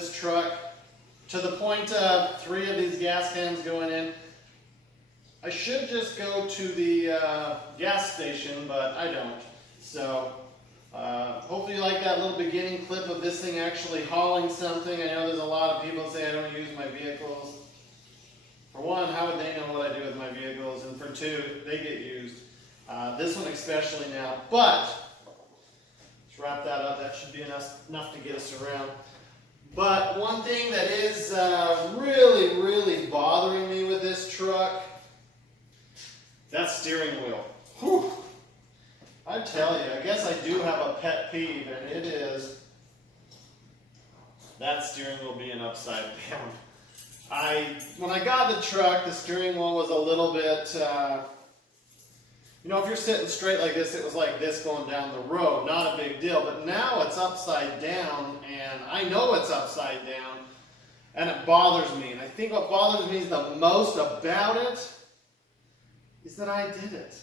this truck to the point of 3 of these gas cans going in. I should just go to the gas station, but I don't. So hopefully you like that little beginning clip of this thing actually hauling something. I know there's a lot of people say I don't use my vehicles. For one, how would they know what I do with my vehicles? And for two, they get used. This one especially now. But let's wrap that up. That should be enough to get us around. But one thing that is really bothering me with this truck, that steering wheel. Whew. I tell you, I guess I do have a pet peeve, and it is that steering wheel being upside down. When I got the truck, the steering wheel was a little bit, you know, if you're sitting straight like this, it was like this going down the road. Not a big deal, but now it's upside down, and I know it's upside down, and it bothers me. And I think what bothers me the most about it is that I did it.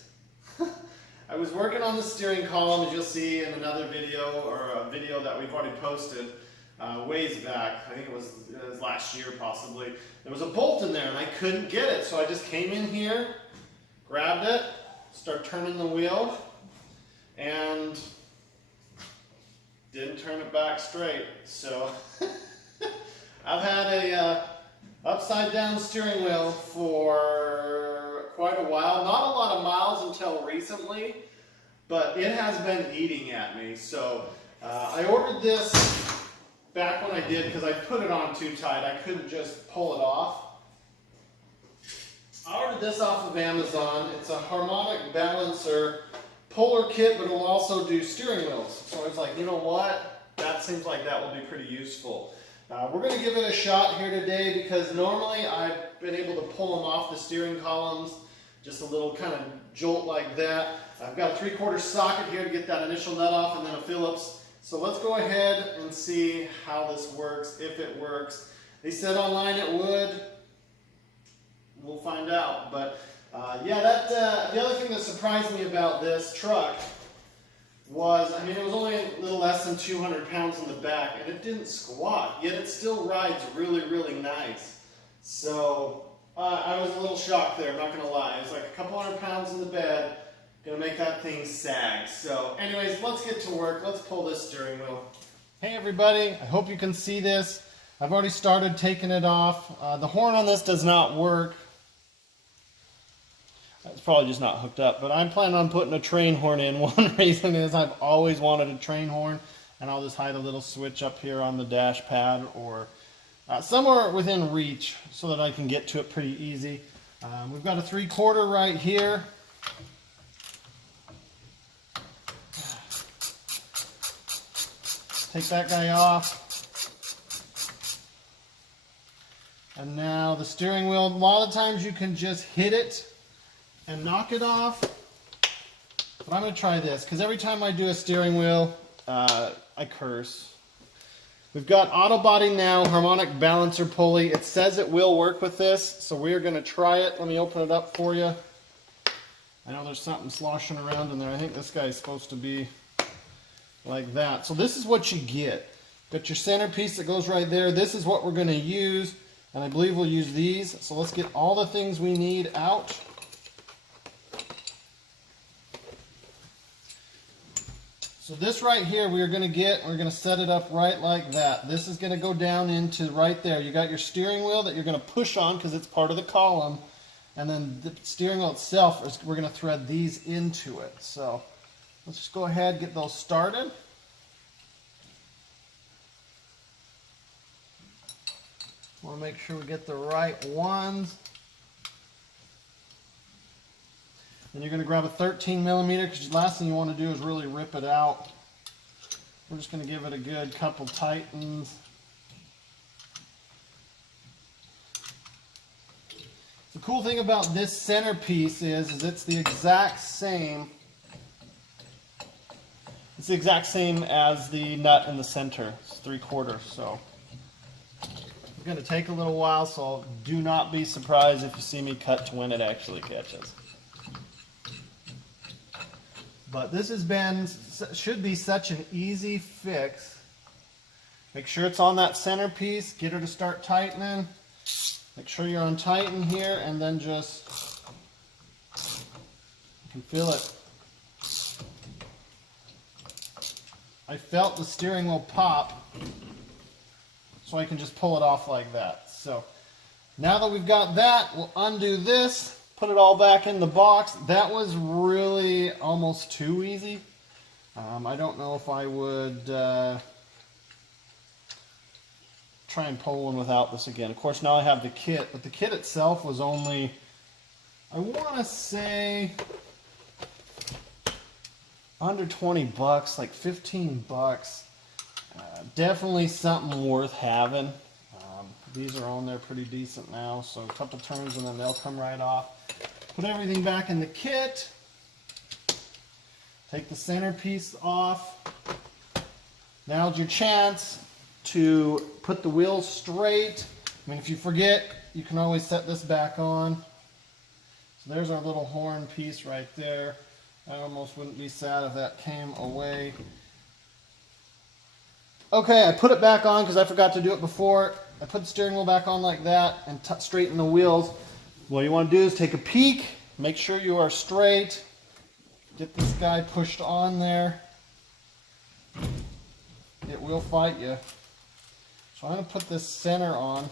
I was working on the steering column, as you'll see in another video, or a video that we've already posted ways back. I think it was last year possibly. There was a bolt in there and I couldn't get it, so I just came in here, grabbed it, start turning the wheel, and didn't turn it back straight. So I've had a upside down steering wheel for quite a while. Not a lot of miles until recently, but it has been eating at me. So I ordered this back when I did because I put it on too tight. I couldn't just pull it off. I ordered this off of Amazon. It's a harmonic balancer puller kit, but it will also do steering wheels. So I was like, you know what? That seems like that will be pretty useful. We're going to give it a shot here today because normally I've been able to pull them off the steering columns, just a little kind of jolt like that. I've got a 3/4 socket here to get that initial nut off, and then a Phillips. So let's go ahead and see how this works, if it works. They said online it would. We'll find out. But yeah, the other thing that surprised me about this truck was, I mean, it was only a little less than 200 pounds in the back, and it didn't squat, yet it still rides really nice. So I was a little shocked there, I'm not going to lie. It's like a couple 100 pounds in the bed, going to make that thing sag. So anyways, let's get to work. Let's pull this steering wheel. Hey everybody, I hope you can see this. I've already started taking it off. The horn on this does not work. It's probably just not hooked up, but I'm planning on putting a train horn in. One reason is I've always wanted a train horn, and I'll just hide a little switch up here on the dash pad or somewhere within reach so that I can get to it pretty easy. We've got a 3/4 right here. Take that guy off. And now the steering wheel, a lot of times you can just hit it and knock it off. But I'm going to try this because every time I do a steering wheel, I curse. We've got auto body now, harmonic balancer pulley. It says it will work with this, so we are going to try it. Let me open it up for you. I know there's something sloshing around in there. I think this guy is supposed to be like that. So this is what you get. Got your centerpiece that goes right there. This is what we're going to use, and I believe we'll use these. So let's get all the things we need out. So this right here we're going to set it up right like that. This is going to go down into right there. You got your steering wheel that you're going to push on because it's part of the column. And then the steering wheel itself, we're going to thread these into it. So let's just go ahead and get those started. Want to make sure we get the right ones. And you're going to grab a 13mm because the last thing you want to do is really rip it out. We're just going to give it a good couple tightens. The cool thing about this centerpiece is it's the exact same. It's the exact same as the nut in the center. It's 3/4. So it's going to take a little while. So do not be surprised if you see me cut to when it actually catches. But this should be such an easy fix. Make sure it's on that center piece. Get her to start tightening. Make sure you're on tighten here, and then just, you can feel it. I felt the steering wheel pop, so I can just pull it off like that. So now that we've got that, we'll undo this, put it all back in the box. That was really almost too easy. I don't know if I would try and pull one without this again. Of course, now I have the kit, but the kit itself was only, I want to say, under 20 bucks, like 15 bucks. Definitely something worth having. These are on there pretty decent now, so a couple turns and then they'll come right off. Put everything back in the kit. Take the centerpiece off. Now's your chance to put the wheels straight. I mean, if you forget, you can always set this back on. So there's our little horn piece right there. I almost wouldn't be sad if that came away. Okay, I put it back on because I forgot to do it before. I put the steering wheel back on like that and straighten the wheels. What you want to do is take a peek, make sure you are straight. Get this guy pushed on there. It will fight you. So I'm going to put this center on.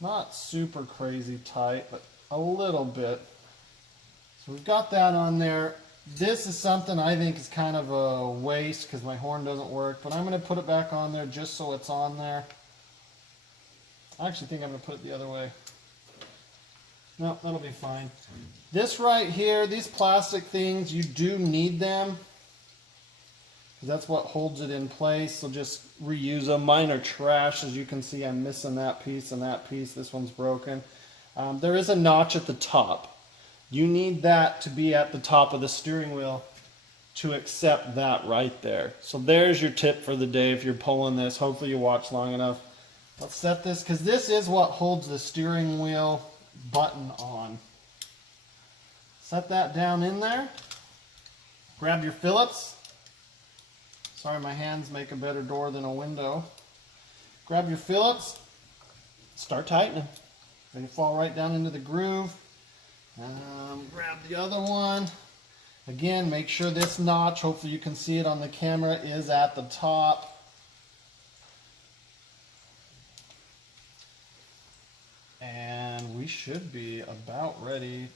Not super crazy tight, but a little bit. So we've got that on there. This is something I think is kind of a waste because my horn doesn't work, but I'm going to put it back on there just so it's on there. I actually think I'm going to put it the other way. No, that'll be fine. This right here, these plastic things, you do need them. That's what holds it in place, so just reuse them. Mine are trash, as you can see. I'm missing that piece and that piece. This one's broken. There is a notch at the top. You need that to be at the top of the steering wheel to accept that right there. So there's your tip for the day if you're pulling this. Hopefully you watch long enough. Let's set this, because this is what holds the steering wheel button on. Set that down in there. Grab your Phillips. Sorry, my hands make a better door than a window. Grab your Phillips. Start tightening. Ready to fall right down into the groove. Grab the other one. Again, make sure this notch, hopefully you can see it on the camera, is at the top. And we should be about ready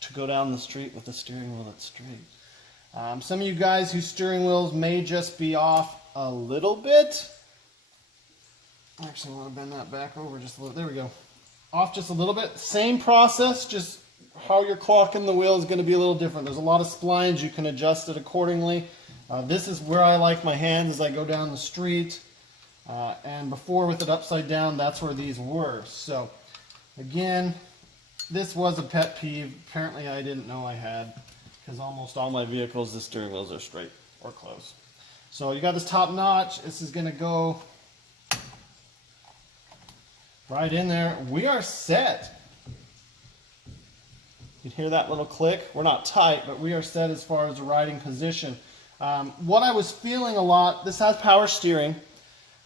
to go down the street with the steering wheel that's straight. Some of you guys whose steering wheels may just be off a little bit. Actually, I want to bend that back over just a little. There we go. Off just a little bit. Same process, just how you're clocking the wheel is going to be a little different. There's a lot of splines. You can adjust it accordingly. This is where I like my hands as I go down the street. And before with it upside down, that's where these were. So again, this was a pet peeve. Apparently I didn't know I had, because almost all my vehicles, the steering wheels are straight or close. So you got this top notch. This is going to go right in there. We are set. You can hear that little click. We're not tight, but we are set as far as the riding position. What I was feeling a lot, this has power steering.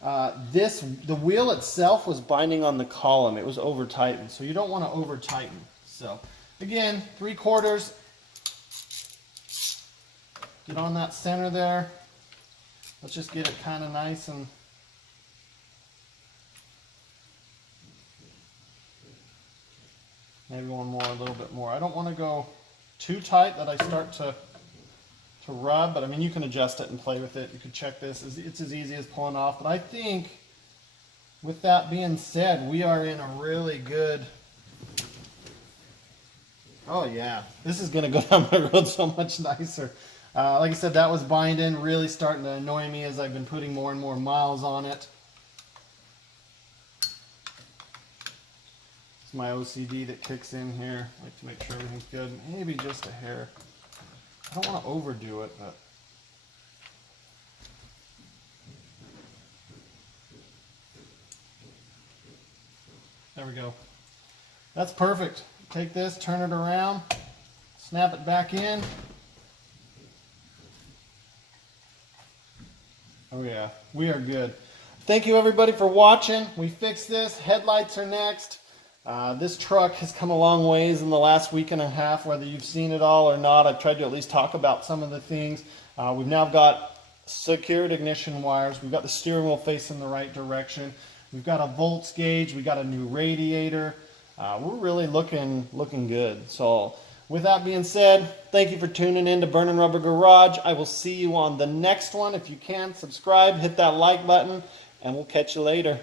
The wheel itself was binding on the column. It was over tightened, so you don't want to over tighten. So again, 3/4. Get on that center there. Let's just get it kind of nice and maybe one more, a little bit more. I don't want to go too tight that I start to rub, but I mean, you can adjust it and play with it. You can check this. It's as easy as pulling off. But I think with that being said, we are in a really good, oh yeah, this is going to go down my road so much nicer. Like I said, that was binding, really starting to annoy me as I've been putting more and more miles on it. It's my OCD that kicks in here. I like to make sure everything's good. Maybe just a hair. I don't want to overdo it, but there we go. That's perfect. Take this, turn it around, snap it back in. Oh yeah, we are good. Thank you everybody for watching. We fixed this. Headlights are next. This truck has come a long ways in the last week and a half, whether you've seen it all or not. I've tried to at least talk about some of the things. We've now got secured ignition wires. We've got the steering wheel facing the right direction. We've got a volts gauge. We've got a new radiator. We're really looking good. So with that being said, thank you for tuning in to Burning Rubber Garage. I will see you on the next one. If you can, subscribe, hit that like button, and we'll catch you later.